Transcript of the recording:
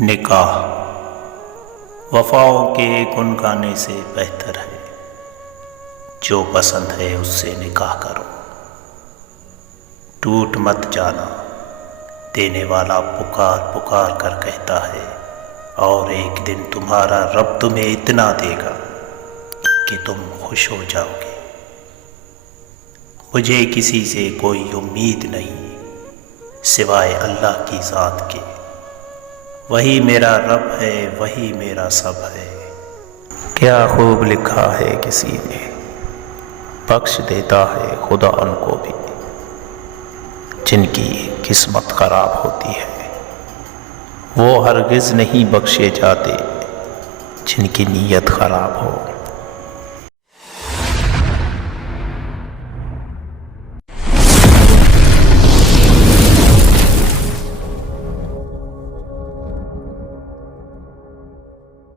نکاح وفاؤں کے گنگانے سے بہتر ہے، جو پسند ہے اس سے نکاح کرو۔ ٹوٹ مت جانا، دینے والا پکار پکار کر کہتا ہے، اور ایک دن تمہارا رب تمہیں اتنا دے گا کہ تم خوش ہو جاؤ گے۔ مجھے کسی سے کوئی امید نہیں سوائے اللہ کی ذات کے، وہی میرا رب ہے، وہی میرا سب ہے۔ کیا خوب لکھا ہے کسی نے، بخش دیتا ہے خدا ان کو بھی جن کی قسمت خراب ہوتی ہے۔ وہ ہرگز نہیں بخشے جاتے جن کی نیت خراب ہو۔